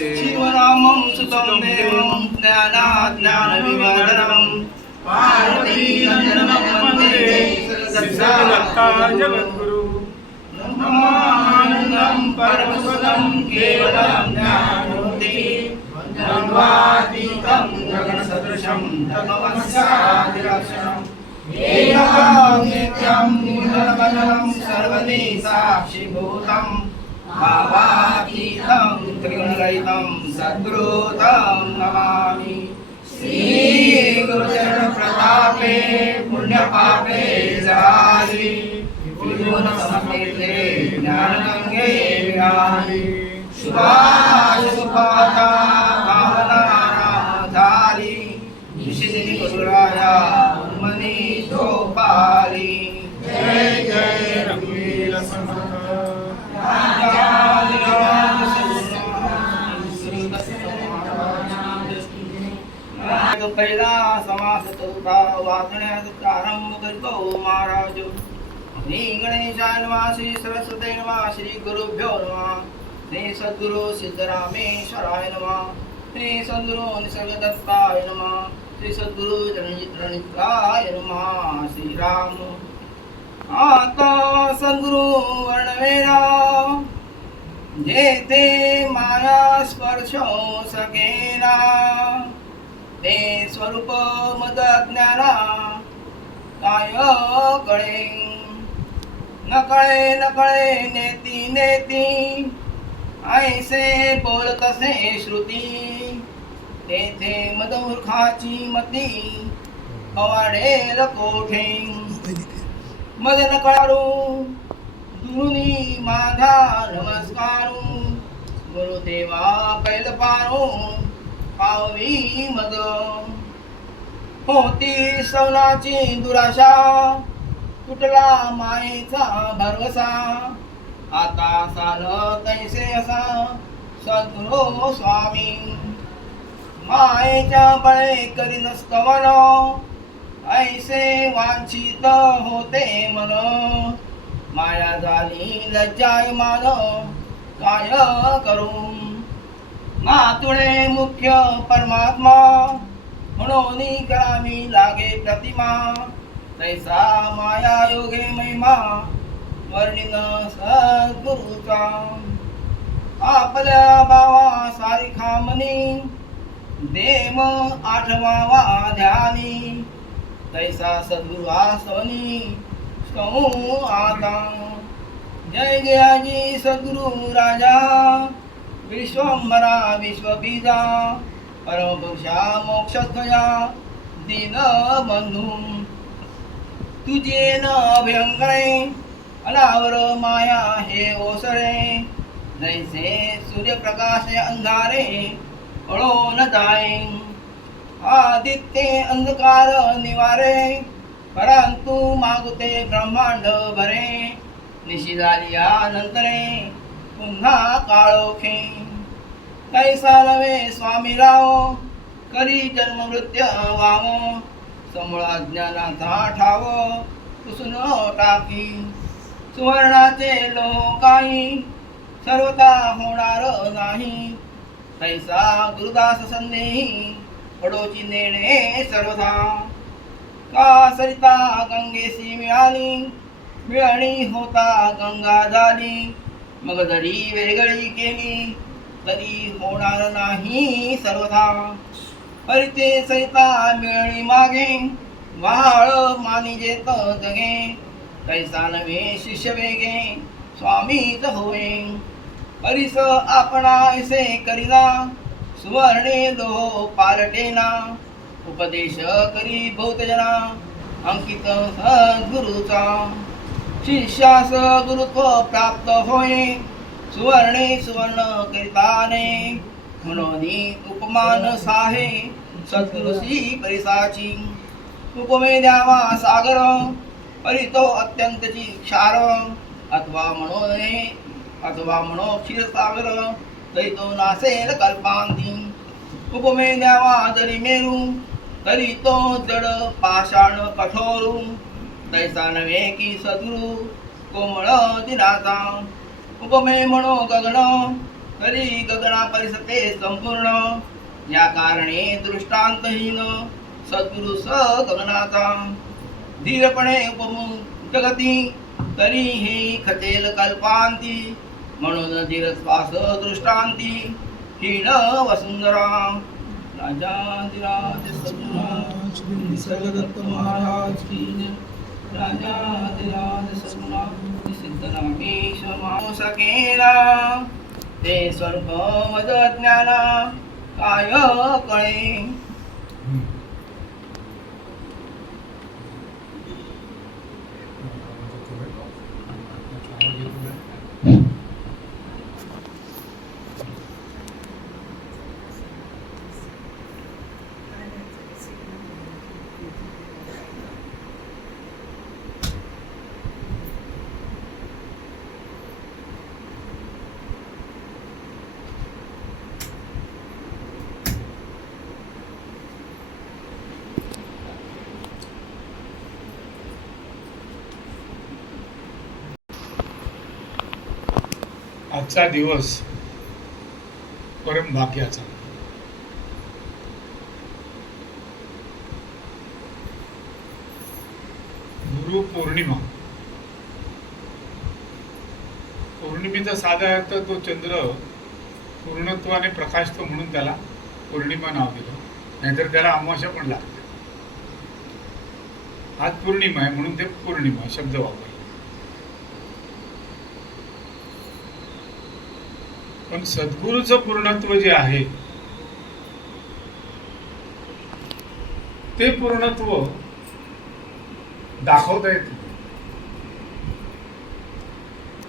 शिवरामं सुतं देवं ज्ञानाज्ञानविवर्धनं पार्वतीनन्दनं वन्दे सद्गुरुदत्ता जगद्गुरु ब्रह्मानन्दं परमसुदं केवलं ज्ञानमूर्ति द्वन्द्वातीतं गगनसदृशं तमस्यादिलक्षणम् एकं नित्यं निर्मलं सर्वदि साक्षिभूतं भावातीतं त्रिगुणरहितं सद्गुरुतं नमामि। श्री गुरुचरण प्रतापे पुण्यपापे जाहि विपुल समर्पिते ज्ञानगंगे विहारि शुभाशुभपाता भावना झाली विशेषी गुरुराया मनी झोपाली। जय जय रघुवीर समर्थ पहिला समास चौथा वाचण्यास प्रारंभ करतो महाराज। श्री गणेशाय नमः, श्री सरस्वती नमः, श्री गुरुभ्यो नमः, श्री सद्गुरु सिद्धरामेश्वराय नमः, श्री सद्गुरु निसर्गदत्ताय नमः, श्री सद्गुरु रणित्राय नमः। श्री राम आता सद्गुरु वर्णवेरा जेथे माया स्पर्श सकेना ते स्वरूप मद ज्ञाना काय कळे न कळे नेती नेती ऐसे बोलतसे श्रुती तेथे मदमूर्खाची मती अवाढेल कोठे मद न कळारू दुरुनी माझा नमस्कारू गुरुदेवा पैल पारू पाववी मद होती सवनाची दुराशा तुटला मायेचा भरवसा आता साल तैसे असा सद्गुरु स्वामी मायेच्या बळे करी नस्तवन ऐसे वांछित होते मन माया झाली लज्जायमान काय करू मातुळे मुख्य परमात्मा म्हणून करावी लागे प्रतिमा तैसा माया योगे महिमा वर्णिन सद्गुरुचा आपल्या भावा सारिखा मनी देव आठवावा ध्यानी तैसा सद्गुरु आसवनी कहूँ आता। जय जयाजी सद्गुरु राजा विश्वंभरा विश्वबीजा परमपुरुषा मोक्षध्वजा दीन बंधू तुझे न अभयंकरे अनावर माया हे ओसरे जैसे सूर्यप्रकाश अंधारे पळो न जाए आदित्य अंधकार निवारे परंतु मागुते ब्रह्मांड भरे निशी झालिया नंतरे पुन्हा काळोखे कैसा नवे स्वामीराव करी जन्म मृत्यू वाव समूळ ज्ञानाचा ठाव पुसून टाकी सुवर्णाचे लोकाई सर्वता होणार नाही तैसा गुरुदास संदेही पडोची नेणे सर्वथा का सरिता गंगेशी मिळणी होता गंगा झाली मग जरी वेगळी केली तरी होणार नाही सर्वथा हरिते सरिता मिळणी मागे वाळ मानिजेत जगे कैसा नवे शिष्य वेगे स्वामीच होय हरिस आपणा ऐसे करिना सुवर्णे लोह पालटेना उपदेश करी बहुतजना अंकित सद्गुरुचा शिष्यास गुरुत्व प्राप्त होय सुवर्णे सुवर्ण करिताने म्हणून उपमान साहे सद्गुरुशी परिसाची उपमे द्यावा सागर परितो अत्यंतची क्षार अथवा म्हणो क्षीरसागर तरी तो नासेल कल्पांती उपमे द्यावा जरी मेरू तरी तो जड पाषाण कठोरू तैसा नव्हे की सद्गुरु कोमळ दिनाचा उपमे म्हणो गगन तरी गगना परिसते संपूर्ण या कारणे दृष्टांतहीन सद्गुरु स गगनाचा धीरपणे उपमुख जगती तरी हे खचेल कल्पांती म्हणून धीर श्वास दृष्टांती हीन वसुंधरा राजाधिराज सद्गुरुनाथ निसर्गदत्त महाराज की जय. राजाधिराज सद्गुरुनाथ सिद्धनामेश सकेला ते स्वरूप मद ज्ञाना काय कळे. आजचा दिवस परम भाग्याचा. गुरु पौर्णिमा. पौर्णिमेचा साधा अर्थ तो चंद्र पूर्णत्वाने प्रकाशतो म्हणून त्याला पौर्णिमा नाव दिलं, नाहीतर त्याला अमावस्या पण लागते. आज पौर्णिमा आहे म्हणून ते पौर्णिमा शब्द वापरला. पण सद्गुरूचं पूर्णत्व जे आहे ते पूर्णत्व दाखवता येत.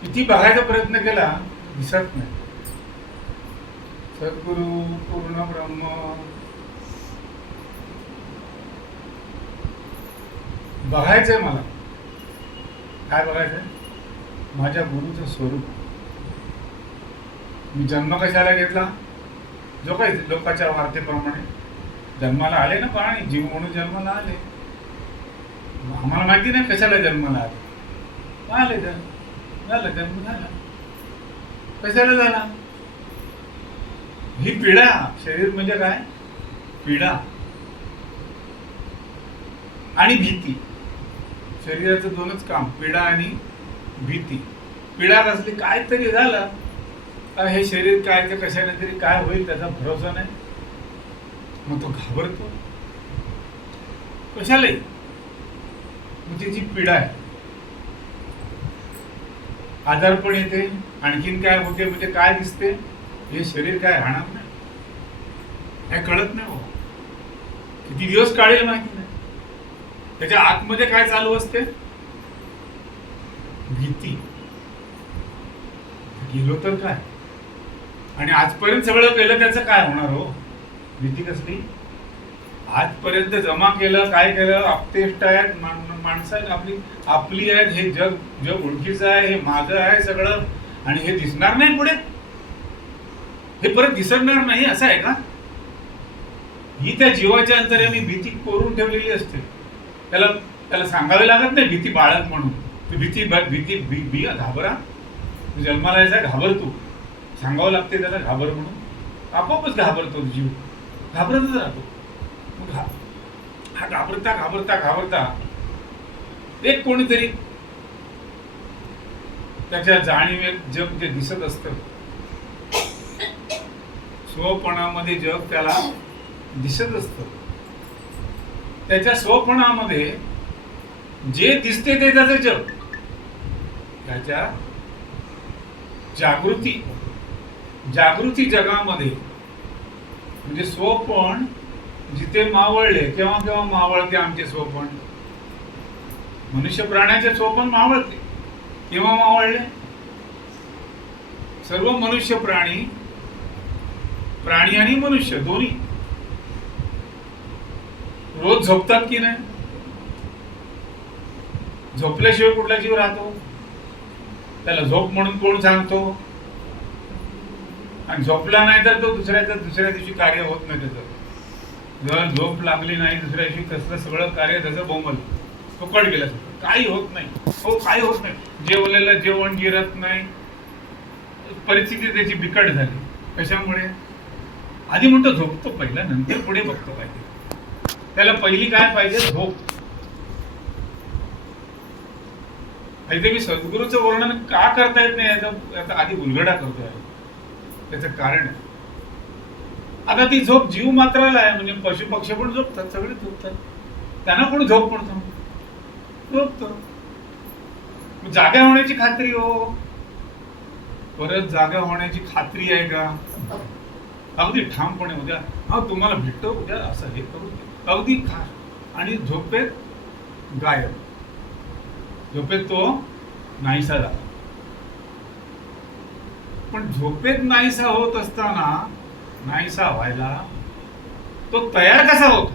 किती बघायचा प्रयत्न केला दिसत नाही. सद्गुरु पूर्ण ब्रह्म बघायचंय मला. काय बघायचंय? माझ्या गुरुचं स्वरूप. मी जन्म कशाला घेतला? जो काही लोकांच्या वार्तेप्रमाणे जन्माला आले ना, प्राणी जीव म्हणून जन्माला आले. आम्हाला माहिती नाही कशाला जन्माला आले. झालं जन्म झाला. कशाला झाला? ही पीडा. शरीर म्हणजे काय? पीडा आणि भीती. शरीराचं दोनच काम, पीडा आणि भीती. पीडा कसली? काहीतरी झालं हे शरीर काय ते कशाने तरी काय होईल त्याचा भरोसा नाही, मग तो घाबरतो. कशालाही मग त्याची पीडा आहे. आजारपण येते. आणखीन काय होते? म्हणजे काय दिसते? हे शरीर काय राहणार नाही, काय कळत नाही. किती दिवस काढेल माहिती नाही. त्याच्या आतमध्ये काय चालू असते? भीती. गेलो तर काय? आणि आजपर्यंत सगळं केलं त्याचं काय होणार हो? भीती कसली? आजपर्यंत जमा केलं, काय केलं? अपतेष्ट आहेत, माणसं आहेत, आपली आहेत. हे जग ओळखीचं आहे, हे माझं आहे सगळं. आणि हे दिसणार नाही पुढे, हे परत दिसणार नाही असं आहे का? ही त्या जीवाच्या अंतर्यामी भीती कोरून ठेवलेली असते. त्याला सांगावे लागत नाही भीती बाळग म्हणून. तू भीती घाबरा. तू जन्माला यायचा घाबरतो, सांगावं लागते त्याला घाबर म्हणून. आपोआपच घाबरतो जीव, घाबरतच राहतो. मग हा घाबरता एक कोणीतरी त्याच्या जाणीवेत जग जे दिसत असतं, स्वपणामध्ये जग त्याला दिसत असतं. त्याच्या स्वपणामध्ये जे दिसते ते त्याचं जग. त्याच्या जागृती जगामध्ये म्हणजे स्वपण जिथे मावळले, केव्हा केव्हा मावळते आमचे स्वपण. मनुष्य प्राण्याचे स्वपन मावळते. केव्हा मावळले? सर्व मनुष्य प्राणी आणि मनुष्य दोन्ही रोज झोपतात की नाही? झोपल्याशिवाय कुठला जीव राहतो? त्याला झोप म्हणून कोण सांगतो? आणि झोपला नाही तर तो दुसऱ्या दिवशी कार्य होत नाही त्याचं. जर झोप लागली नाही दुसऱ्या दिवशी कसलं सगळं कार्य त्याचं बोंबल फुकट गेलं. काही होत नाही. काही होत नाही. जेवलेलं जेवण गिरत नाही. परिस्थिती त्याची बिकट झाली. कशामुळे? आधी म्हणतो झोपतो पहिला, नंतर पुढे बघतो पाहिजे. त्याला पहिली काय पाहिजे? झोप. इथे मी सद्गुरूचं वर्णन का करता येत नाही याचा आधी उलगडा करतोय. त्याचं कारण आहे, आता ती झोप जीव मात्राला आहे, म्हणजे पशु पक्षी पण झोपतात, सगळे झोपतात, त्यांना कोण झोप म्हणतो? झोपतो. जागा होण्याची खात्री हो, परत जागा होण्याची खात्री आहे का? अगदी ठामपणे उद्या हा तुम्हाला भेटतो, उद्या असं हे करू अगदी खा, आणि झोपेत गायब, झोपेत तो नाहीसा झाला. पण झोपेत नाहीसा होत असताना, नाहीसा व्हायला तो तयार कसा होतो?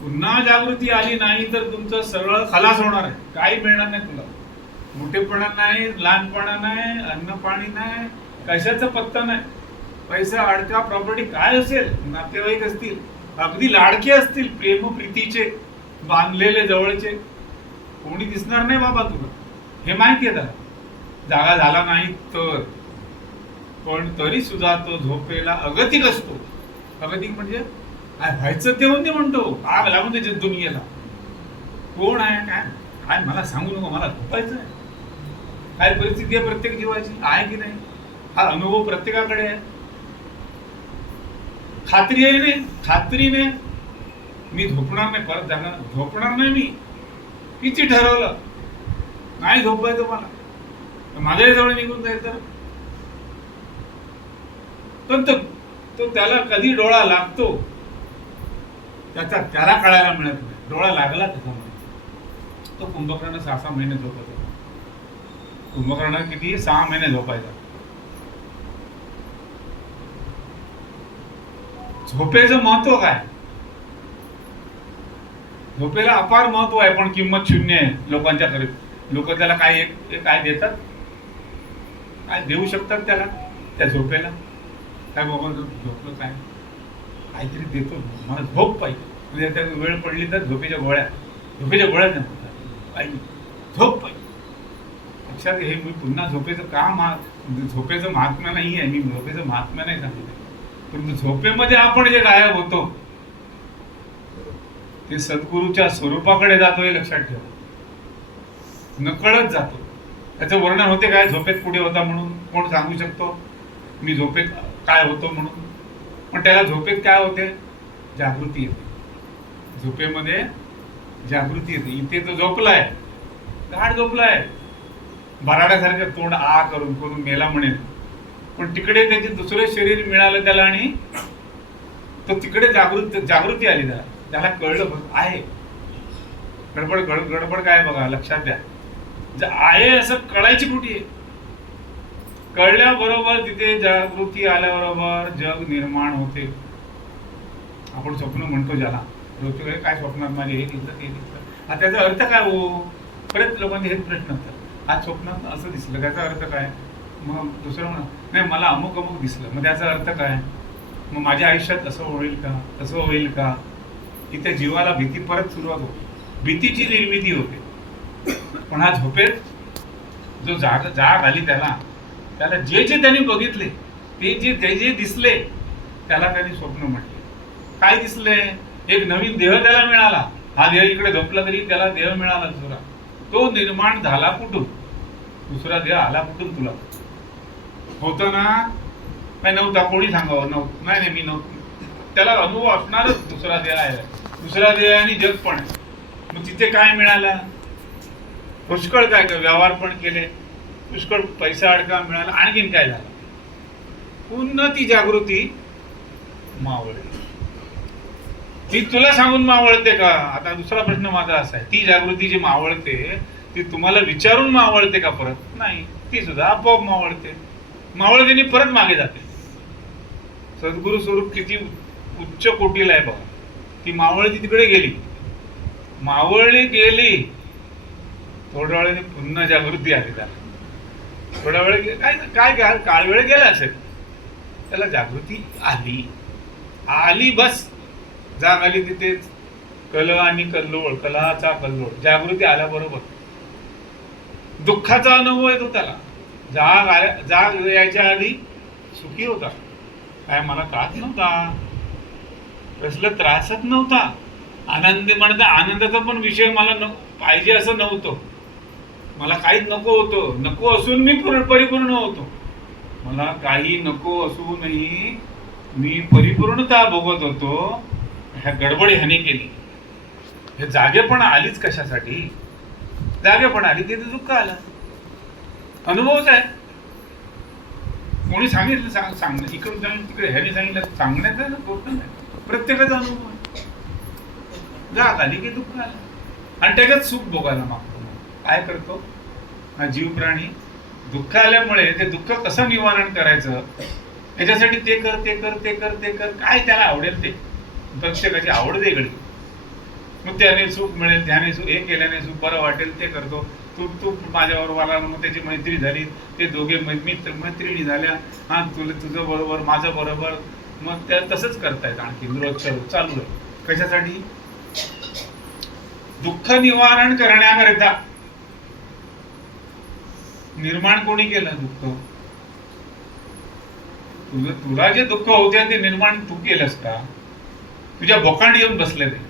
पुन्हा जागृती आली नाही तर तुमचं सरळ खलास होणार आहे, काही मिळणार नाही तुला. मोठेपणा नाही, लहानपणा नाही, अन्न पाणी नाही, कशाचा पत्ता नाही. पैसा, अडका, प्रॉपर्टी काय असेल, नातेवाईक असतील, अगदी लाडके असतील, प्रेम प्रीतीचे, बांधलेले जवळचे, कोणी दिसणार नाही बाबा तुला, हे माहिती आहे त्याला. जागा झाला नाही तर, पण तरी सुद्धा तो झोपेला अगतिक असतो. अगतिक म्हणजे काय व्हायचं ते होते म्हणतो, आग लागून त्याच्या दुनियेला. कोण आहे काय काय मला सांगू नको, मला झोपायचं आहे. काय परिस्थिती आहे प्रत्येक जीवाची, आहे की नाही? हा अनुभव प्रत्येकाकडे आहे. खात्री आहे नाही, खात्रीने मी झोपणार नाही, परत जाणार झोपणार नाही. मी किती ठरवलं नाही झोपायचं मला, माझ्या जवळ निघून जायचं, पण तो त्याला कधी डोळा लागतो त्याला कळायला मिळत नाही. डोळा लागला त्याच्यामध्ये. तो कुंभकर्ण 6 महिने झोपत होता. कुंभकर्ण किती 6 महिने झोपायचा. झोपेचं महत्व काय? झोपेला अपार महत्व आहे, पण किंमत शून्य आहे लोकांच्या कडे. लोक त्याला काय देतात, काय देऊ शकतात त्याला, त्या झोपेला? काय बाबा झोपलं काय, काहीतरी देतो, मला झोप पाहिजे. म्हणजे त्या वेळ पडली तर झोपेच्या गोळ्या नाही, झोप पाहिजे. लक्षात हे मी पुन्हा झोपेचं झोपेचं महात्म्य नाही आहे, मी झोपेचं महात्म्य नाही सांगितलं. परंतु झोपेमध्ये आपण जे गायब होतो ते सद्गुरूच्या स्वरूपाकडे जातो, हे लक्षात ठेवा. नकळत जातो. त्याचं वर्णन होते काय, झोपेत पुढे होता म्हणून कोण सांगू शकतो मी झोपेत काय होतो म्हणून? पण त्याला झोपेत काय होते? जागृती येते. झोपेमध्ये जागृती येते. इथे तो झोपलाय, गाढ झोपलाय, बराड्यासारखं तोंड आ करून मेला म्हणेल, पण तिकडे त्याचे दुसरे शरीर मिळालं त्याला, आणि तो तिकडे जागृती आली त्याला कळलं आहे. गडबड काय बघा, लक्षात द्या. आहे असं कळायची कुठे आहे? कळल्याबरोबर तिथे जागृती आल्याबरोबर जग निर्माण होते. आपण स्वप्न म्हणतो ज्याला, रोजच्या काय स्वप्नात माझे हे दिसलं ते दिसलं, आता त्याचा अर्थ काय हो? बरेच लोकांचे हेच प्रश्न असतात. आज स्वप्नात असं दिसलं, त्याचा अर्थ काय? मग दुसरं म्हणा, नाही मला अमुक दिसलं, मग त्याचा अर्थ काय? मग माझ्या आयुष्यात असं होईल का, तसं होईल का? इथे जीवाला भीती परत सुरुवात होते, भीतीची निर्मिती होते. पण हा झोपेत जो जाग आली त्याला जे त्यांनी बघितले, ते जे दिसले त्याला त्यांनी स्वप्न म्हटले. काय दिसले? एक नवीन देह त्याला मिळाला. हा देह इकडे झोपला तरी त्याला देह मिळाला दुसरा. तो निर्माण झाला कुठून? दुसरा देह आला कुठून? तुला होतं ना? काय नव्हता? कोणी सांगावं? नव्हतं. नाही मी नव्हतं. त्याला अनुभव असणारच. दुसरा देह आहे, दुसरा देह आणि जग पण आहे. मग तिथे काय मिळालं? पुष्कळ काय व्यवहार पण केले, पुष्कळ पैसा अडका मिळाला. आणखीन काय झालं? पुन्हा ती जागृती मावळली. ती तुला सांगून मावळते का? आता दुसरा प्रश्न माझा असा आहे, ती जागृती जी मावळते ती तुम्हाला विचारून मावळते का? परत नाही, ती सुद्धा आपोआप मावळते. मावळतेने परत मागे जाते. सद्गुरु स्वरूप किती उच्च कोटीला आहे बघा. ती मावळती तिकडे गेली, मावळली गेली, थोड्या वेळाने पुन्हा जागृती आली त्याला. थोड्या वेळ काय काळ वेळ गेला असेल, त्याला जागृती आली बस. जाग आली तिथे कल आणि कल्लोळ, कलाचा कल्लोळ. जागृती आल्याबरोबर दुःखाचा अनुभव येतो त्याला. जाग यायच्या आधी सुखी होता. काय मला त्रास नव्हता, कसला त्रासच नव्हता. आनंद म्हणता आनंदाचा पण विषय मला पाहिजे असं नव्हतं. मला काहीच नको होतं. नको असून मी परिपूर्ण होतो. मला काही नको असूनही मी परिपूर्णता भोगत होतो. ह्या गडबड ह्याने केली. हे जागेपणा आलीच कशासाठी? जागेपणा आली तिथे दुःख आलं. अनुभवच आहे. कोणी सांगितलं सांगणं इकडून सांगितलं तिकडे ह्याने सांगितलं सांगण्याचं गोष्ट नाही. प्रत्येकाचा अनुभव आहे. जाग आली की दुःख आलं आणि त्याच्यात सुख भोगायला मागतो. काय करतो हा जीव प्राणी? दुःख आल्यामुळे ते दुःख कसं निवारण करायचं त्याच्यासाठी ते कर ते कर ते कर ते कर, काय त्याला आवडेल ते. प्रत्येकाची आवड वेगळी. मग त्याने सुख मिळेल, त्याने सुख हे केल्याने सुख बरं वाटेल ते करतो. तू माझ्याबरोबर आला, मग त्याची मैत्री झाली, ते दोघे मैत्रिणी झाल्या. हा तुझं बरोबर माझं बरोबर, मग त्या तसंच करतायत. आणखी रोज चालू आहे. कशासाठी? दुःख निवारण करण्याकरिता. निर्माण कोणी केलं दुःख? तुला जे दुःख होते ते निर्माण तू केलंस का? तुझ्या बोकांड येऊन बसले ते.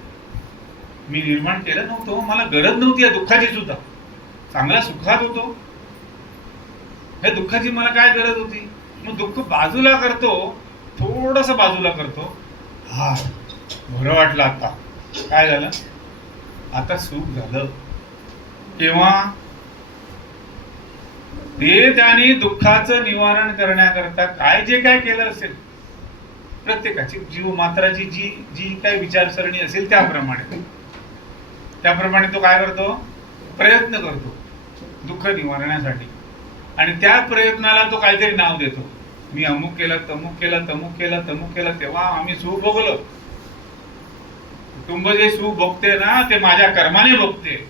मी निर्माण केलं नव्हतं. मला गरज नव्हती या दुःखाची सुद्धा. चांगला सुखात होतो. या दुःखाची मला काय गरज होती? मग दुःख बाजूला करतो, थोडस बाजूला करतो. हा बरं वाटलं. आता काय झालं? आता सुख झालं. तेव्हा ते त्याने दुःखाचं निवारण करण्याकरता काय जे काय केलं असेल, प्रत्येकाची जीव मात्राची जी जी काय विचारसरणी असेल त्याप्रमाणे तो काय करतो? प्रयत्न करतो दुःख निवारण्यासाठी. आणि त्या प्रयत्नाला तो काहीतरी नाव देतो. मी अमुक केलं, तमुक केलं, तमुक केलं, तमुक केलं, तेव्हा आम्ही सुख भोगलं. कुटुंब जे सुख भोगते ना ते माझ्या कर्माने भोगते.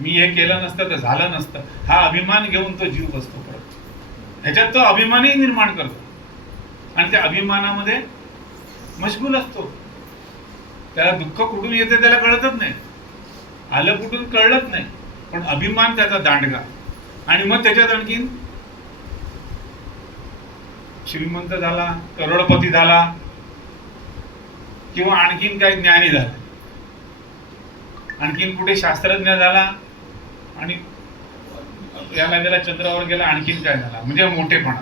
मी हे केलं नसतं तर झालं नसतं. हा अभिमान घेऊन तो जीव बसतो परत. ह्याच्यात तो अभिमानही निर्माण करतो आणि त्या अभिमानामध्ये मशगूल असतो. त्याला दुःख कुठून येते त्याला कळतच नाही. आलं कुठून कळलंच नाही. पण अभिमान त्याचा दांडगा. आणि मग त्याच्यात आणखीन श्रीमंत झाला, करोडपती झाला, किंवा आणखीन काही ज्ञानी झाला, आणखीन कुठे शास्त्रज्ञ झाला, आणि याला गेला चंद्रावर गेला, आणखीन काय झाला, म्हणजे मोठेपणा.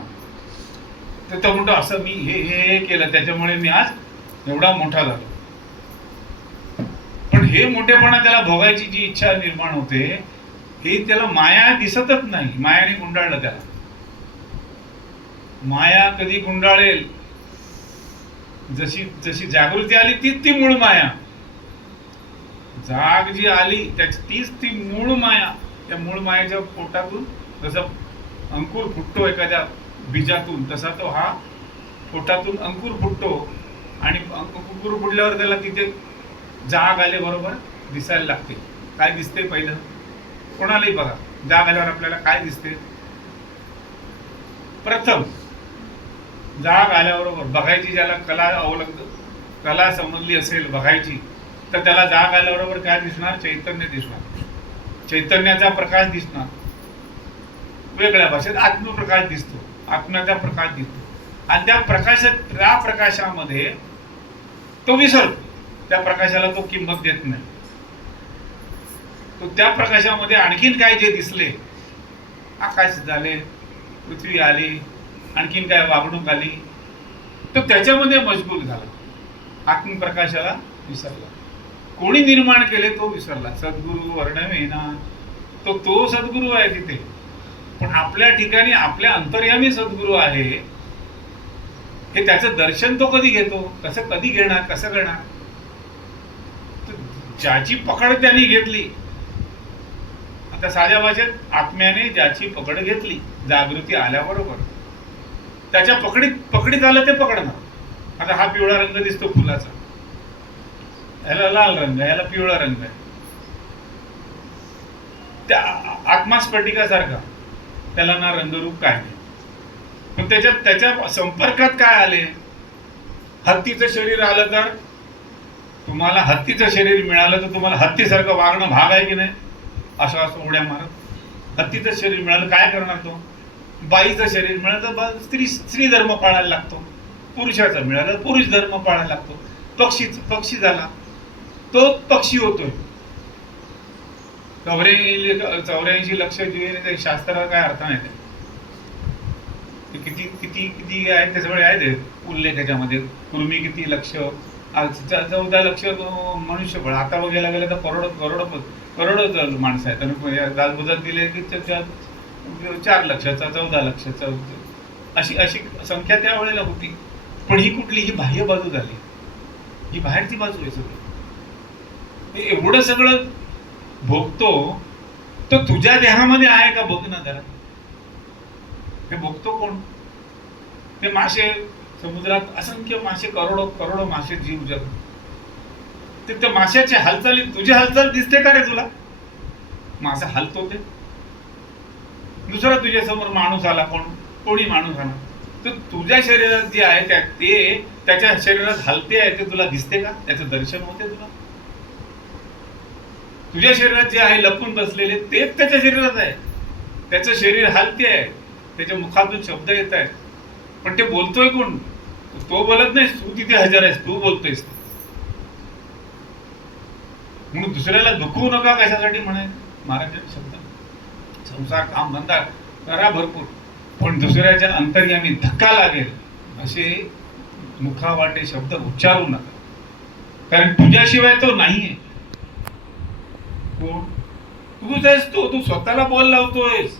तर तो म्हणतो असं मी हे केलं त्याच्यामुळे मी आज एवढा मोठा झालो. पण हे मोठेपणा त्याला भोगायची जी इच्छा निर्माण होते हे त्याला माया दिसतच नाही. मायाने गुंडाळलं त्याला. माया कधी गुंडाळेल? जशी जशी जागृती आली तीच ती मूळ माया. जाग जी आली तीच ती मूळ माया. त्या मूळ मायेच्या पोटातून जसं अंकुर फुटतो एखाद्या बीजातून, तसा तो हा पोटातून अंकुर फुटतो. आणि अंकुर फुटल्यावर त्याला तिथे जाग आले बरोबर दिसायला लागते. काय दिसते पहिलं? कोणालाही बघा, जाग आल्यावर आपल्याला काय दिसते? प्रथम जाग आल्याबरोबर बघायची, ज्याला कला समजली असेल बघायची, तर त्याला जाग आल्याबरोबर काय दिसणार? चैतन्य दिसणार. चैतन्याचा प्रकाश दिसणार. वेगळ्या भाषेत आत्मप्रकाश दिसतो. आत्म्याचा प्रकाश दिसतो. आणि त्या प्रकाशामध्ये तो विसरतो. त्या प्रकाशाला तो किंमत देत नाही. तो त्या प्रकाशामध्ये आणखीन काय जे दिसले, आकाश झाले, पृथ्वी आली, आणखीन काय वागणूक आली, तो त्याच्यामध्ये मशगूल झाला. आत्मप्रकाशाला विसरला. कोणी निर्माण केले तो विसरला. सद्गुरु वर्णवेना, तो सद्गुरु आहे तिथे. पण आपल्या ठिकाणी आपल्या अंतर्यामी सद्गुरु आहे. हे त्याचं दर्शन तो कधी घेतो? कधी घेणार? कसं करणार? ज्याची पकड त्यांनी घेतली, आता साध्या भाषेत आत्म्याने ज्याची पकड घेतली जागृती आल्याबरोबर, त्याच्या पकडीत आलं ते पकडणार. आता हा पिवळा रंग दिसतो फुलाचा, याला लाल रंग आहे, याला पिवळा रंग आहे. त्या आत्मा स्फटिकासारखा, त्याला ना रंगरूप काय नाही. पण त्याच्या संपर्कात काय आले? हत्तीचं शरीर आलं तर तुम्हाला हत्तीचं शरीर मिळालं तर तुम्हाला हत्तीसारखं वागणं भाग आहे की नाही? असं उड्या मारत हत्तीचं शरीर मिळालं काय करणार तो? बाईचं शरीर मिळालं तर स्त्री धर्म पाळायला लागतो, पुरुषाचं मिळालं पुरुष धर्म पाळायला लागतो. पक्षी झाला तो पक्षी होतोय. 84 लक्ष जीव शास्त्राला काय अर्थ नाही. ते किती किती किती आहेत ते सगळे आहेत उल्लेख याच्यामध्ये. पूर्वी किती लक्ष, 14 लक्ष मनुष्यबळ. आता बघायला गेलं तर करोडो माणसं आहेत. आणि गालबुजात दिले की 4 लक्षाचा 14 लक्षाचा अशी संख्या त्यावेळेला होती. पण ही कुठली, ही बाह्य बाजू झाली, ही बाहेरची बाजू आहे सगळं. एवढं सगळं भोगतो तो तुझ्या देहामध्ये आहे का बघ ना जरा. हे भोगतो कोण? ते मासे समुद्रात, असंख्य मासे, करोडो मासे जीव जग. ते त्या माशाची हालचाली, तुझी हालचाल दिसते का रे तुला? मासा हलतो ते. दुसरा तुझ्या समोर माणूस आला, कोणी माणूस आला, तर तुझ्या शरीरात जे आहे ते त्याच्या शरीरात हलते आहे ते तुला दिसते का? त्याचं दर्शन होते तुला? तुझ्या शरीरात जे आहे लपून बसलेले तेच त्याच्या शरीरात आहे. त्याचं शरीर हलते आहे, त्याच्या मुखातून शब्द येत आहेत, पण ते बोलतोय कोण? तो बोलत नाही, तू तिथे हजर आहेस, तू बोलतोयस. म्हणून दुसऱ्याला दुखवू नका कशासाठी म्हणे महाराजांचे शब्द. संसार काम धंदा करा भरपूर, पण दुसऱ्याच्या अंतर्यामी धक्का लागेल असे मुखावाटे शब्द उच्चारू नका. कारण तुझ्याशिवाय तो नाहीये. कोण? तूच आहेस तो. तू स्वतःला बोल लावतोयस.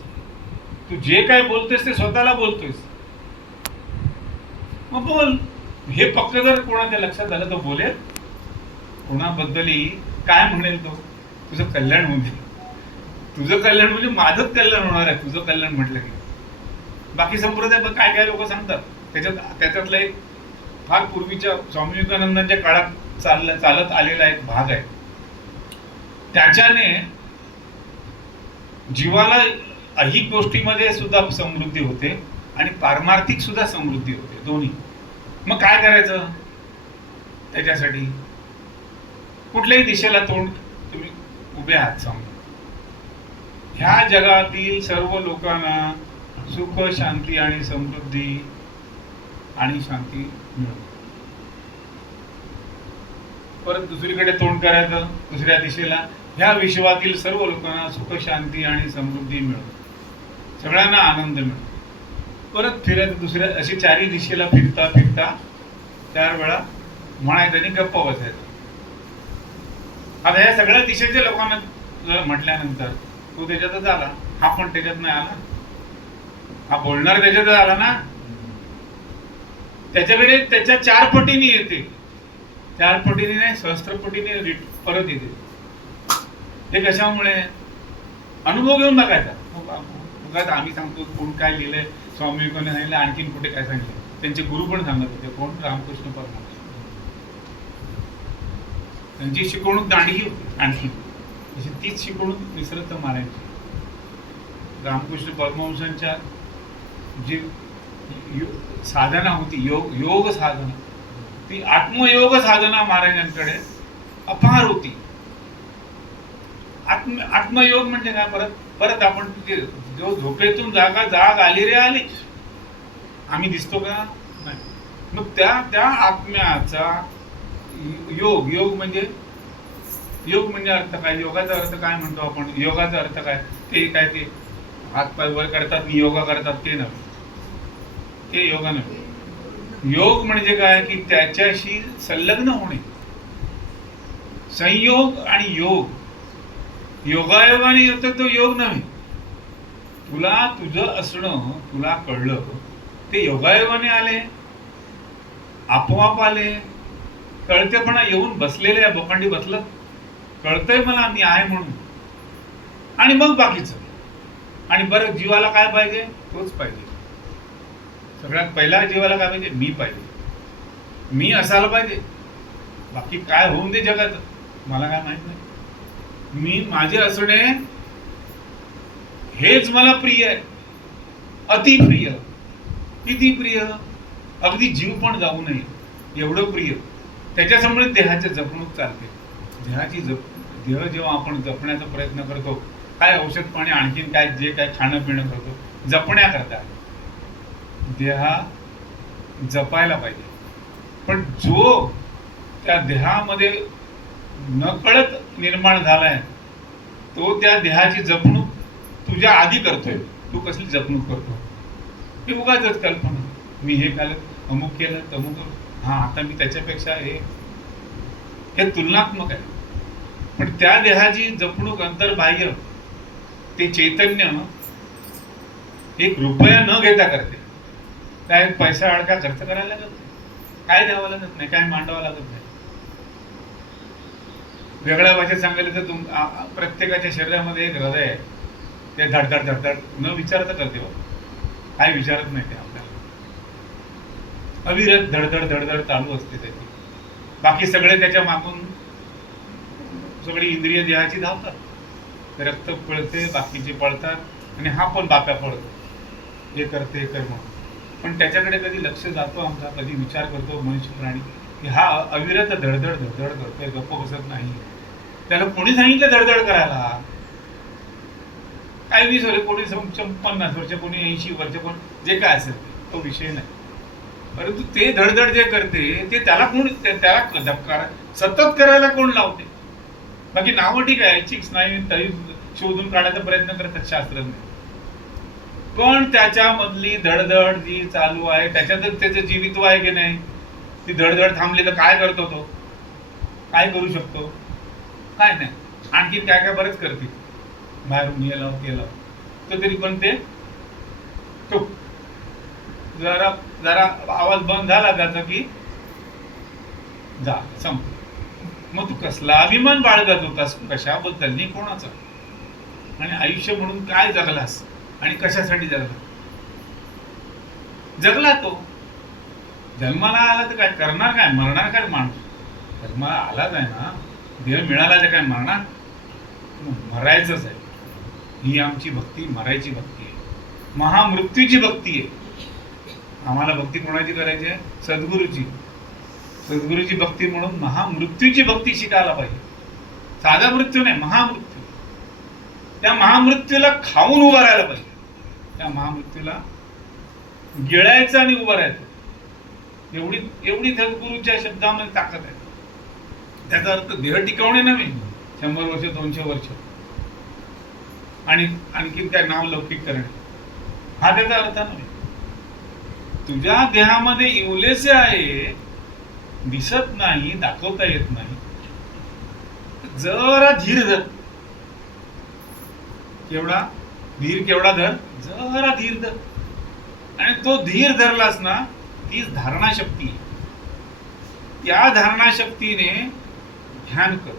तू जे काय बोलतोयस ते स्वतःला बोलतोयस. मग बोल. हे पक्क जर कोणाच्या लक्षात झालं तो बोलेल. कोणाबद्दलही काय म्हणेल तो? तुझं कल्याण होऊ दे. तुझं कल्याण म्हणजे माझंच कल्याण होणार आहे. तुझं कल्याण म्हटलं की बाकी संप्रदाय काय काय लोक सांगतात. त्याच्यातला एक फार पूर्वीच्या स्वामी विवेकानंदांच्या काळात चालत आलेला एक भाग आहे. त्याच्याने जीवाला ऐहिक गोष्टीमध्ये सुद्धा समृद्धी होते आणि पारमार्थिक सुद्धा समृद्धी होते, दोन्ही. मग काय करायचं त्याच्यासाठी? कुठल्याही दिशेला तोंड तुम्ही उभे आहात समजा. ह्या जगातील सर्व लोकांना सुख, शांती आणि समृद्धी आणि शांती मिळो. परत दुसरीकडे तोंड करायचं, दुसऱ्या दिशेला. ह्या विश्वातील सर्व लोकांना सुख, शांती आणि समृद्धी मिळो, सगळ्यांना आनंद मिळो. परत फिरायचं दुसऱ्या, अशी चारही दिशेला फिरता फिरता 4 वेळा म्हणायचं आणि गप्प बसायचं. आता ह्या सगळ्या दिशेच्या लोकांना म्हटल्यानंतर तो त्याच्यातच आला, हा पण त्याच्यात नाही आला, हा बोलणार त्याच्यातच आला ना. त्याच्याकडे त्याच्या 4 पटीने येते. 4 पटीने नाही, सहस्त्रपटीने परत येते. हे कशामुळे? अनुभव घेऊन बघायचा. आम्ही सांगतो कोण काय लिहिलंय, स्वामी विवेकानंद सांगितलं, आणखीन कुठे काय सांगितलं. त्यांचे गुरु पण सांगत होते. कोण? रामकृष्ण परमहंस. त्यांची शिकवणूक दांडगी होती. आणखी तीच शिकवणूक निसरत मारायची. रामकृष्ण परमहंसांच्या जी साधना होती, योग साधना, ती आत्मयोग साधना महाराजांकडे अपार होती. आत्मयोग म्हणजे काय? परत आपण जो झोपेतून जाग आली रे आली, आम्ही दिसतो का? नाही. मग त्या आत्म्याचा योग म्हणजे अर्थ काय? योगाचा अर्थ काय म्हणतो आपण? योगाचा अर्थ काय? ते काय, ते हात पाय वर करतात योगा करतात ते नव्हे. ते योगा नव्हे. योग म्हणजे काय? की त्याच्याशी संलग्न होणे. संयोग आणि योग, योगायोगाने येतो तो योग नव्हे. तुला तुझं असणं तुला कळलं, ते योगायोगाने आले, आपोआप आले. कळतेपणा येऊन बसलेल्या बोकांडी बसलं, कळतंय मला मी आहे म्हणून. आणि मग बाकीचं. आणि बरं, जीवाला काय पाहिजे? तोच पाहिजे. सगळ्यात पहिला जीवाला काय पाहिजे? मी पाहिजे. मी असायला पाहिजे. बाकी काय होऊन दे जगात मला काय माहित नाही. मी माझे असणे हेच मला प्रिय आहे. अतिप्रिय. किती प्रिय? अगदी जीव पण जाऊ नये एवढं प्रिय. त्याच्यासमोर देहाची जपणूक चालते. देह जेव्हा आपण जपण्याचा प्रयत्न करतो, काय औषध पाणी आणखीन काय जे काय खाणं पिणं करतो जपण्याकरता देहा जपायला पाहिजे. पण जो त्या देहामध्ये नकळत निर्माण झालाय तो त्या देहाची जपणूक तुझ्या आधी करतोय. तू कसली जपणूक करतो? हे उगाचच कल्पना, मी हे केलं, अमुक केलं, तमुक केलं, हा आता मी त्याच्यापेक्षा हे तुलनात्मक आहे. पण त्या देहाची जपणूक अंतर्बाह्य ते चैतन्य एक रुपया न घेता करते. काय पैसा अडका खर्च करायला लागत नाही, काय द्यावं लागत नाही, काय मांडावं लागत नाही. वेगळ्या भाषेत सांगायला तर प्रत्येकाच्या शरीरामध्ये एक हृदय आहे, ते धडधड धडधड न विचारता करते बाबा, काय विचारत नाही ते आपल्याला. अविरत धडधड धडधड चालू असते त्याची. बाकी सगळे त्याच्या मागून सगळी इंद्रिय देहाची धावतात. रक्त पळते, बाकीचे पळतात आणि हा पण बाप्या पळतो, हे करते हे कर म्हणून. पण त्याच्याकडे कधी लक्ष जातो आमचा, कधी विचार करतो मनुष्य प्राणी की हा अविरत धडधड धडधड करतोय, गप्प बसत नाही. त्याला कोणी सांगितलं धडधड करायला? काय 20 वर्ष, कोणी 50 वर्ष, कोणी 80 वर्ष, कोण जे काय असेल तो विषय नाही. परंतु ते धडधड जे करते ते त्याला कोण, त्याला सतत करायला कोण लावते? बाकी नावं ठीक आहे, चिक्स नाही तरी शोधून काढायचा प्रयत्न करतात शास्त्रज्ञ. पण त्याच्यामधली धडधड जी चालू आहे त्याच्यातच त्याचं जीवित्व आहे की नाही? ती धडधड थांबली तर काय करतो तो? काय करू शकतो? काय नाही. आणखीन काय काय बरंच करते, बाहेरून हे लाव ते लाव, तर तरी पण ते तो जरा जरा आवाज बंद झाला त्याचा की जा संप. मग तू कसला अभिमान बाळगत होतास? कशाबद्दल नाही, कोणाचा? आणि आयुष्य म्हणून काय जगलास आणि कशासाठी जगला? जगला तो. जन्माला आला तर काय करणार, काय मरणार काय माणूस? जन्माला आलाच आहे ना, देह मिळाला तर काय मरणार? मरायचंच आहे. ही आमची भक्ती मरायची भक्ती आहे, महामृत्यूची भक्ती आहे. आम्हाला भक्ती कोणाची करायची आहे? सद्गुरूची. सद्गुरूची भक्ती म्हणून महामृत्यूची भक्ती शिकायला पाहिजे. साधा मृत्यू नाही, महामृत्यू. त्या महामृत्यूला खाऊन उभं राहायला पाहिजे. त्या महामृत्यूला गिळायचं आणि उभं राहायचं. एवढी सद्गुरूच्या शब्दामध्ये ताकद आहे. त्याचा अर्थ देह टिकवणे नव्हे, 100 वर्ष 200 वर्ष आणि आणखीन काय नाव लौकिक करणे, हा त्याचा अर्थ नव्हे. तुझ्या देहामध्ये इवलेसे आहे, दिसत नाही, दाखवता येत नाही. जरा धीर धर. केवढा धीर, केवढा धर, जरा धीर धर. आणि तो धीर धरलास ना, तीच धारणा शक्ती. या धारणा शक्तीने ध्यान कर.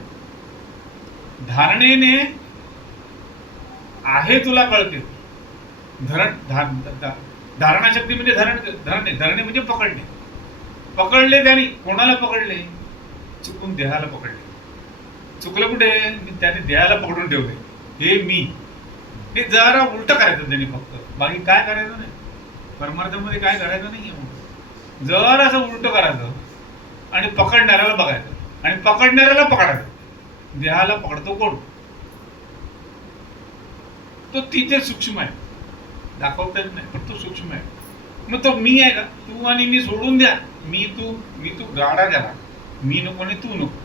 धारणेने आहे तुला कळते. धारणा शक्ती म्हणजे धरणे म्हणजे पकडणे. पकडले त्याने, कोणाला पकडले? चुकून देहाला पकडले. चुकलं कुठे? त्याने देहाला पकडून ठेवले. हे मी, हे जरा उलट करायचं त्यांनी फक्त, बाकी काय करायचं नाही. परमार्थामध्ये काय करायचं नाही. जरा असं उलट करायचं आणि पकडणाऱ्याला बघायचं आणि पकडणाऱ्याला पकडायचं. देहाला पकडतो कोण? तो तिथे सूक्ष्म आहे, दाखवता येत नाही, पण तो सूक्ष्म आहे. मग तो मी आहे का? तू आणि मी सोडून द्या. मी तू गाडा झाला. मी नको आणि तू नको.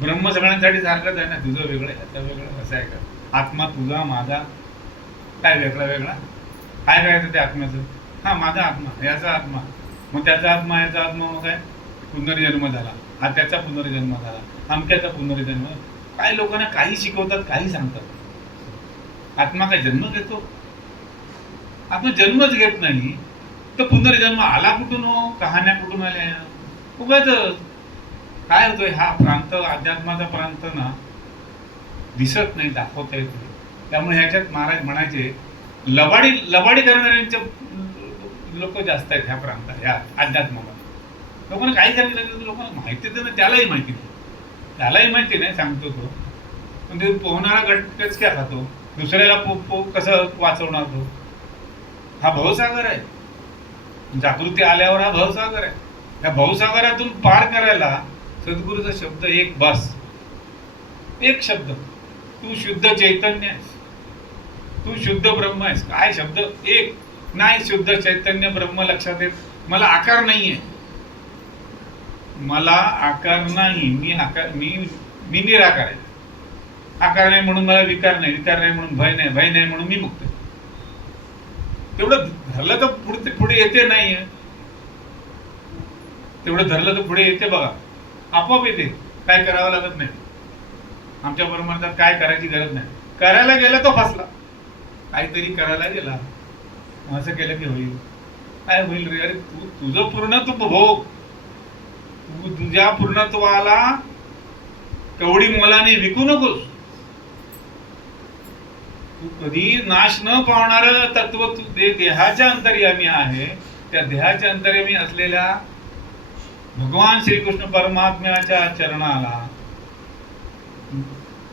ब्रह्म सगळ्यांसाठी सारखंच आहे ना. तुझं वेगळं आहे, त्याचं वेगळं, असं आहे का? आत्मा तुझा माझा काय वेगळा वेगळा? काय करायचं त्या आत्म्याचं? हा माझा आत्मा, याचा आत्मा, मग त्याचा आत्मा, याचा आत्मा, मग काय पुनर्जन्म झाला, हा त्याचा पुनर्जन्म झाला, अमक्याचा पुनर्जन्म. काय लोकांना काही शिकवतात, काही सांगतात. आत्मा काय जन्म घेतो? आत्मा जन्मच घेत नाही, तर पुनर्जन्म आला कुठून हो? कहाण्या कुठून आल्या? उगाच काय होतोय? हा प्रांत, अध्यात्माचा प्रांत ना, दिसत नाही, दाखवता येत नाही. त्यामुळे ह्याच्यात महाराज म्हणायचे लबाडी करणाऱ्यांचे लोक जास्त आहेत ह्या प्रांतात, ह्या अध्यात्मामध्ये. लोकांना काही सांगितलं, लोकांना माहिती तर नाही, त्यालाही माहिती नाही. त्यालाही माहिती नाही, सांगतो तो. पण ते पोहणारा गटकच क्या खातो, दुसऱ्याला कसं वाचवणार तो? हा भवसागर आहे. जागृती आल्यावर हा भवसागर आहे. या भवसागरातून पार करायला सद्गुरूचा शब्द एक बस, एक शब्द, तू शुद्ध चैतन्य आहेस. तू शुद्ध ब्रह्म आहेस. काय शब्द एक नाही, शुद्ध चैतन्य ब्रह्म लक्षात येत. मला आकार नाहीये, मला आकार नाही, मी निराकार आहे. आकार नाही म्हणून मला विकार नाही, विकार नाही म्हणून भय नाही, भय नाही म्हणून मी मुक्त आहे. तेवढं धरलं तर पुढे येते. नाहीये तेवढं धरलं तर पुढे येते बघा, आपोआप येते. काय करावं लागत नाही. आमच्या परमार्थात काय करायची गरज नाही. करायला गेला तो फसला. काहीतरी करायला गेला, असं केलं की होईल. काय होईल रे? अरे तुझं पूर्णत्व भोग, तू तुझ्या पूर्णत्वाला कवडी मोलाने विकू नकोस. तू कधी नाश न पावणार तत्व तू देहाच्या अंतर्यामी आहे. त्या देहाच्या अंतर्यामी असलेल्या भगवान श्रीकृष्ण परमात्म्याच्या चरणाला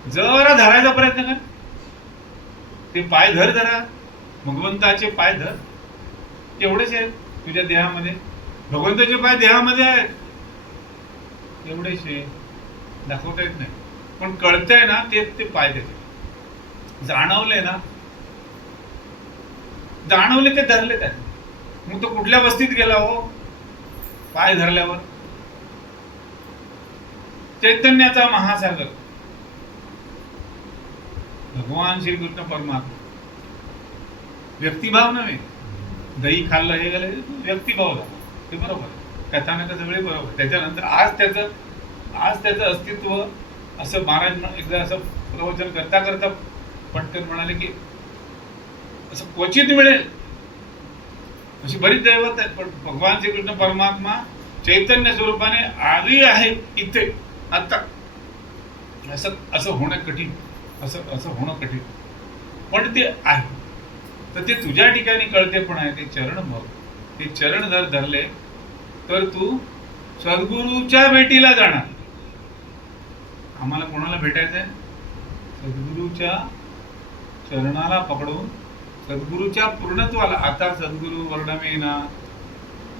जरा धरायचा प्रयत्न कर. ते पाय जरा भगवंताचे पाय धर. एवढेच आहेत तुझ्या देहामध्ये. भगवंताचे पाय देहामध्ये आहेत, एवढेच दाखवता येत नाही. पण कळतंय ना, ते पाय देते. जाणवले ना, जाणवले ते धरले त्याने. मग तो कुठल्या वस्तीत गेला हो? पाय धरल्यावर. चैतन्याचा महासागर भगवान श्रीकृष्ण परमात्मा. व्यक्तिभाव नव्हे. दही खाल्लं हे गेलं, व्यक्तिभाव झाला. ते बरोबर, कथानक सगळे बरोबर. त्याच्यानंतर आज त्याचं अस्तित्व असं महाराज एकदा असं प्रवचन करता करता पटकन म्हणाले की असं क्वचित मिळेल. अशी बरीच दैवत आहेत, पण भगवान श्रीकृष्ण परमात्मा चैतन्य स्वरूपाने आधी आहे इथे आता. असं होणं कठीण, असं होणं कठीण, पण ते आहे. तर ते तुझ्या ठिकाणी कळते पण आहे. ते चरण बघ. ते चरण जर धरले तर तू सद्गुरूच्या भेटीला जाणार. आम्हाला कोणाला भेटायचंय? सद्गुरूच्या चरणाला पकडून सद्गुरूच्या पूर्णत्वाला. आता सद्गुरू वर्णमेना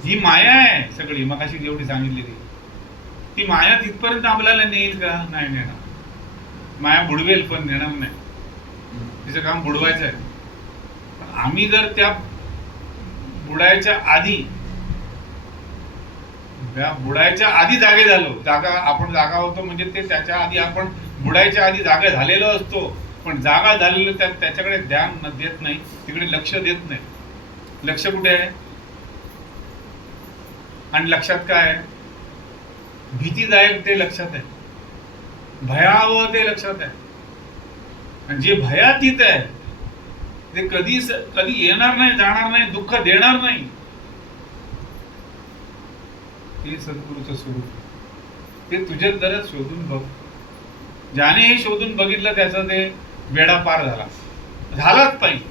ही माया आहे सगळी, मगाशी जेवढी सांगितलेली ती माया तिथपर्यंत आपल्याला नेईल का? नाही नेणार. माया बुडवेल पण नेणार नाही. तिचं काम बुडवायचं आहे. पण आम्ही जर त्या बुडायच्या आधी जागे झालो. आपण जागा होतो म्हणजे ते त्याच्या आधी आपण बुडायच्या आधी जागा झालेलो असतो. पण जागा झालेलं त्याच्याकडे ध्यान देत नाही, तिकडे लक्ष देत नाही. लक्ष कुठे आहे? आणि लक्षात काय आहे? भीतीदायक ते लक्षात आहे, भयावह ते लक्षात आहे. आणि जे भयातीत आहे ते कधी येणार नाही, जाणार नाही, दुःख देणार नाही. ते सद्गुरूचं स्वरूप. ते तुझ्या जरा शोधून बघ. ज्याने हे शोधून बघितलं त्याचा ते वेडा पार झालाच पाहिजे.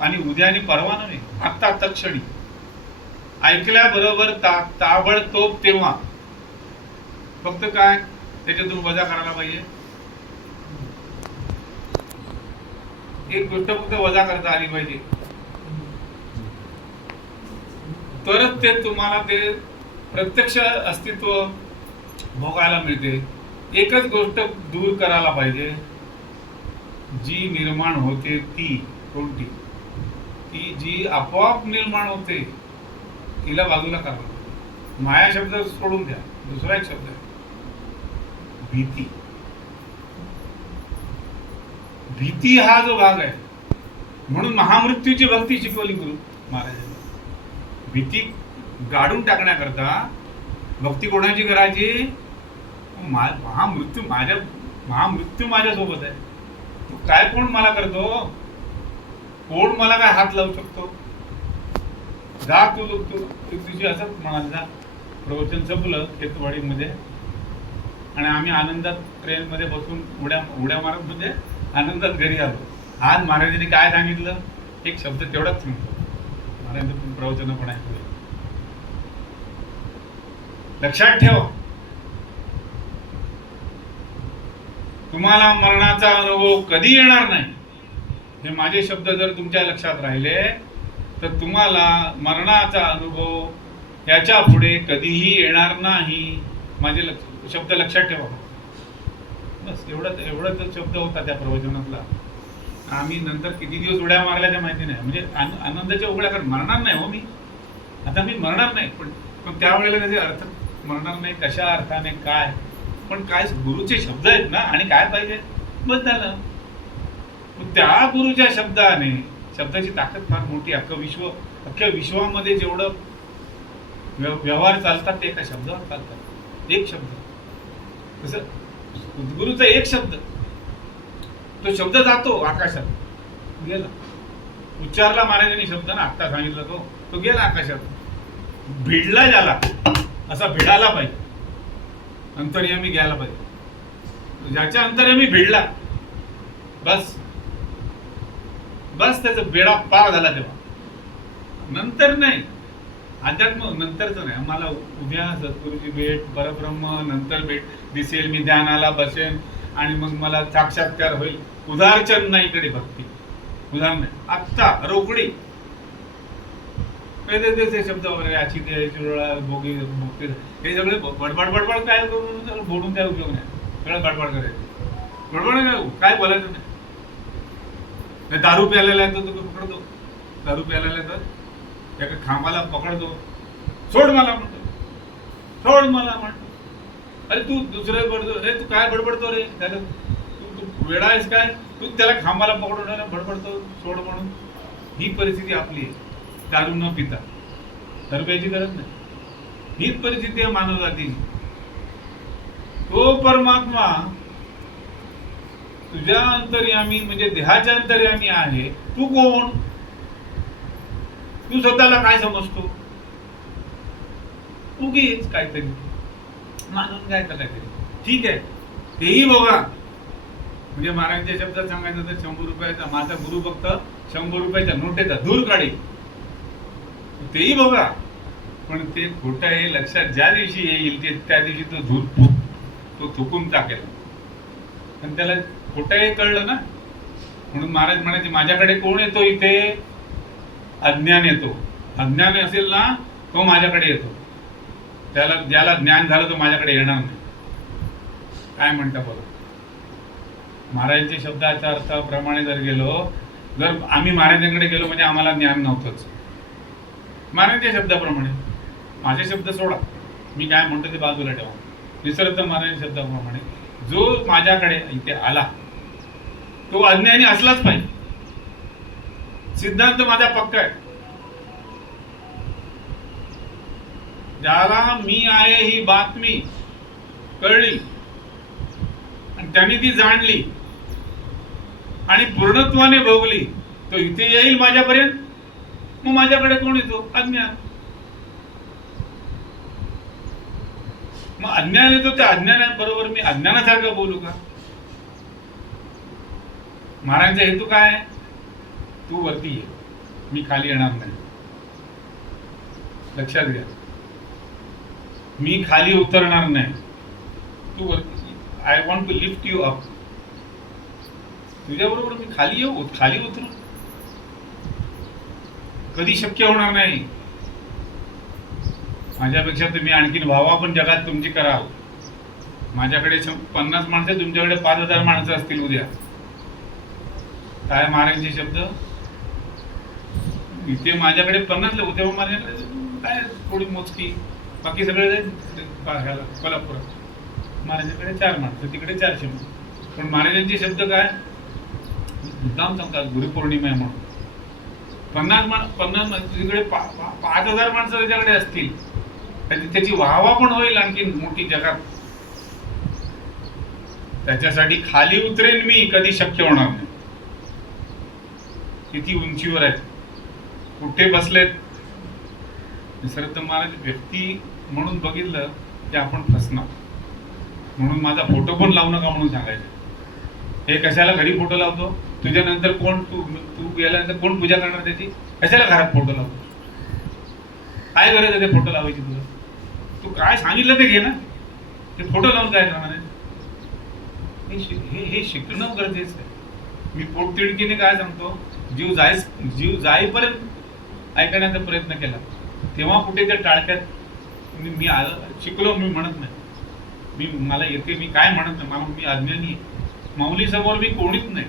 आणि उद्या आणि परवा नव्हे, आत्ता तत्क्षणी ऐकल्याबरोबर ताबडतोब तेव्हा. फक्त काय त्याच्यातून वजा करायला पाहिजे. एक गोष्ट फक्त वजा करता आली पाहिजे, तरच ते तुम्हाला ते प्रत्यक्ष अस्तित्व भोगायला मिळते. एकच गोष्ट दूर करायला पाहिजे, जी निर्माण होते ती. कोणती? ती जी आपोआप निर्माण होते तिला बाजूला करा. माया शब्द सोडून द्या. दुसरा एक शब्द आहे भीती. भीती हा जो भाग आहे, म्हणून महामृत्यूची भक्ती शिकवली गुरु महाराजांनी. भीती गाडून टाकण्याकरता भक्ती कोणाची करायची? महामृत्यू माझ्या सोबत आहे. तू काय कोण मला करतो? कोण मला काय हात लावू शकतो? जा तू तुझी असंच म्हणाल. प्रवचन संपलं खेतवाडीमध्ये आणि आम्ही आनंदात ट्रेनमध्ये बसून उड्या मारत म्हणजे आनंदात घरी आलो. आज महाराजांनी काय सांगितलं? एक शब्द तेवढाच सांगतो. महाराजांचं प्रवचन पण ऐकलं. लक्षात ठेवा, तुम्हाला मरणाचा अनुभव कधी येणार नाही. हे माझे शब्द जर तुमच्या लक्षात राहिले तर तुम्हाला मरणाचा अनुभव याच्या पुढे कधीही येणार नाही. माझे शब्द लक्षात ठेवा. बस एवढाच शब्द होता त्या प्रवचनातला. आम्ही नंतर किती दिवस उड्या मारल्या ते माहिती नाही, म्हणजे आनंदाच्या उघड्या कर मरणार नाही हो मी, आता मी मरणार नाही, पण त्यावेळेला त्याचे अर्थ मरणार नाही कशा अर्थाने काय, पण काय गुरुचे शब्द आहेत ना, आणि काय पाहिजे बस झालं. त्या गुरुच्या शब्दाची ताकद फार मोठी. अख्ख्या विश्वामध्ये जेवढं व्यवहार चालतात ते एका शब्दावर चालतात. एक शब्द, तसं गुरुचा एक शब्द, तो शब्द जातो आकाशात, गेला, उच्चारला महाराजांनी शब्द ना, आत्ता सांगितलं तो गेला आकाशात, भिडला ज्याला असा भिडायला पाहिजे, अंतर्यामी घ्यायला पाहिजे. ज्याच्या अंतर्यामी भिडला बस त्याचा बेडा पार झाला. तेव्हा नंतर नाही, अध्यात्म नंतरच नाही. आम्हाला उद्या सद्गुरूची भेट, परब्रह्म नंतर भेट दिसेल, मी ध्यानाला बसेन आणि मग मला साक्षात्कार होईल. उदारचन नाही, इकडे भक्ती उदार नाही, आत्ता रोकडी ते शब्द वगैरे याची भोगी भोगते, हे सगळे बडबड काय करून बोलून काय उपयोग नाही. सगळं बडबड करायचं, बडबड काय बोलायचं नाही. दारू प्यायला आहे तर तो पकडतो, दारू प्यायला आहे तर त्या खांबाला पकडतो, सोड मला म्हणतो, अरे तू दुसरे बडतो, अरे तू काय बडबडतो रे, त्याला तू वेडा आहेस काय, तू त्याला खांबाला पकडून बडबडतो सोड म्हणून. ही परिस्थिती आपली आहे, दारू न पिता. दारू प्यायची गरज नाही, हीच परिस्थिती आहे मानव जातीची. तो परमात्मा तुझ्या अंतर्यामी म्हणजे देहाच्या अंतर्यामी आहे. तू कोण, तू स्वतःला काय समजतो, उगीच काहीतरी मानून काय काहीतरी. ठीक आहे, तेही बघा. म्हणजे महाराजांच्या शब्दात सांगायचं तर 100 रुपयाचा माझा गुरु फक्त 100 रुपयाच्या नोटेचा धूर काढी, तेही बघा. पण ते खोटं आहे लक्षात ज्या दिवशी येईल त्या दिवशी तो धूर तो थुकून टाकेल. पण त्याला खोटं हे कळलं ना, म्हणून महाराज म्हणायचे माझ्याकडे कोण येतो, इथे अज्ञान येतो. अज्ञान असेल ना तो माझ्याकडे येतो, ज्याला ज्ञान झालं तो माझ्याकडे येणार नाही. काय म्हणता बघा. महाराजांच्या शब्दाच्या अर्थाप्रमाणे जर आम्ही महाराजांकडे गेलो म्हणजे आम्हाला ज्ञान नव्हतंच. महाराजांच्या शब्दाप्रमाणे, माझे शब्द सोडा, मी काय म्हणतो ते बाजूला ठेवा, निसर्ग महाराजांच्या शब्दाप्रमाणे जो माझ्याकडे इथे आला तो अज्ञानी असलाच पाहिजे. सिद्धांत माझा पक्का आहे. ज्याला मी आहे ही बातमी कळली आणि त्याने ती जाणली आणि पूर्णत्वाने भोगली, तो इथे येईल माझ्यापर्यंत. मग माझ्याकडे कोण येतो, अज्ञान. मग अज्ञान येतो, त्या अज्ञानाबरोबर मी अज्ञानासारखं बोलू का. महाराजांचा हेतू काय, तू वरती ये, मी खाली येणार नाही. लक्षात घ्या, मी खाली उतरणार नाही, तू वरती. I want to lift you up. तुझ्याबरोबर मी खाली येऊ, खाली उतरू, कधी शक्य होणार नाही. माझ्यापेक्षा तुम्ही आणखीन व्हावा पण जगात तुमची करावं. माझ्याकडे 50 माणसं, तुमच्याकडे 5000 माणसं असतील उद्या. काय महाराजांचे शब्द, इथे माझ्याकडे 50 लोक, तेव्हा माझ्याकडे काय थोडी मोजकी, बाकी सगळे कोल्हापुरात. महाराजांकडे 4 माणसं, तिकडे 400 माणसं. पण महाराजांचे शब्द काय मुद्दाम सांगतात, गुरुपौर्णिमा आहे म्हणून 50 तिकडे 5000 माणसं त्याच्याकडे असतील, त्याची वाहवा पण होईल आणखी मोठी जगात. त्याच्यासाठी खाली उतरेन मी, कधी शक्य होणार नाही. किती उंचीवर आहेत, कुठे बसलेत. निसर्ग महाराज व्यक्ती म्हणून बघितलं की आपण फसणार. म्हणून माझा फोटो पण लावू नका म्हणून सांगायचं. हे कशाला घरी फोटो लावतो, तुझ्यानंतर कोण, तू गेल्यानंतर कोण पूजा करणार त्याची, कशाला घरात फोटो लावतो, काय गरज आहे ते फोटो लावायची. तुला तू काय सांगितलं ते घे ना, ते फोटो लावून काय करणार आहे. हे शिकणं गरजेचं आहे. मी पोटतिडकीने काय सांगतो, जीव जाईपर्यंत ऐकण्याचा प्रयत्न केला, तेव्हा कुठे त्या टाळक्यात मी शिकलो. मी म्हणत नाही, मला येते, मी काय म्हणत नाही, मी अज्ञानी आहे. माऊली समोर मी कोणीच नाही.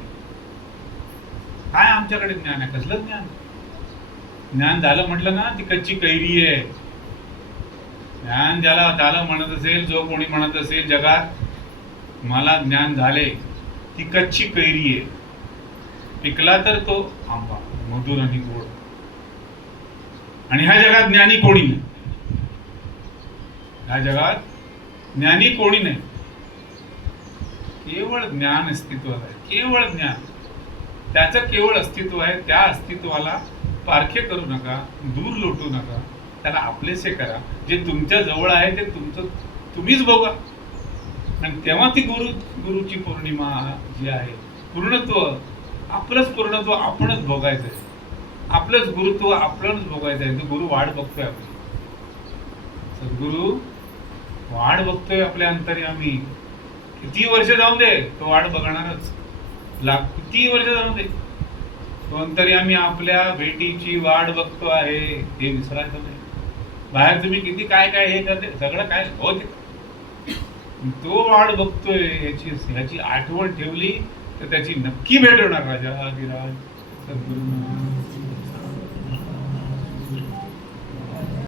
काय आमच्याकडे ज्ञान आहे? कसलं ज्ञान? ज्ञान झालं म्हटलं ना ती कच्ची कैरी आहे. ज्ञान त्याला म्हणत असेल, जो कोणी म्हणत असेल जगात मला ज्ञान झाले, ती कच्ची कैरी आहे. पिकला तर तो आंबा मधुर आणि गोड. आणि ह्या जगात ज्ञानी कोणी नाही. ह्या जगात ज्ञानी कोणी नाही. केवळ ज्ञान अस्तित्वात आहे. केवळ ज्ञान, त्याचं केवळ अस्तित्व आहे. त्या अस्तित्वाला पारखे करू नका, दूर लोटू नका, त्याला आपलेसे करा. जे तुमच्या जवळ आहे ते तुमचं तुम्हीच बघा. आणि तेव्हा ती गुरुची पौर्णिमा जी आहे, पूर्णत्व, आपलंच पूर्णत्व आपणच भोगायचं आहे. आपलंच गुरुत्व आपणच भोगायचं आहे. तो गुरु वाट बघतोय आपली. सद्गुरु वाट बघतोय आपल्या अंतर्यामी. किती वर्ष जाऊ दे तो वाट बघणारच. किती वर्ष जाऊ दे तो अंतर्यामी आपल्या भेटीची वाट बघतो आहे. हे विसरायचं नाही. बाहेर तुम्ही किती काय काय हे करते, सगळं काय होते, तो वाट बघतोय ह्याची आठवण ठेवली तर त्याची नक्की भेट होणार. राजा अधिराज सद्गुरु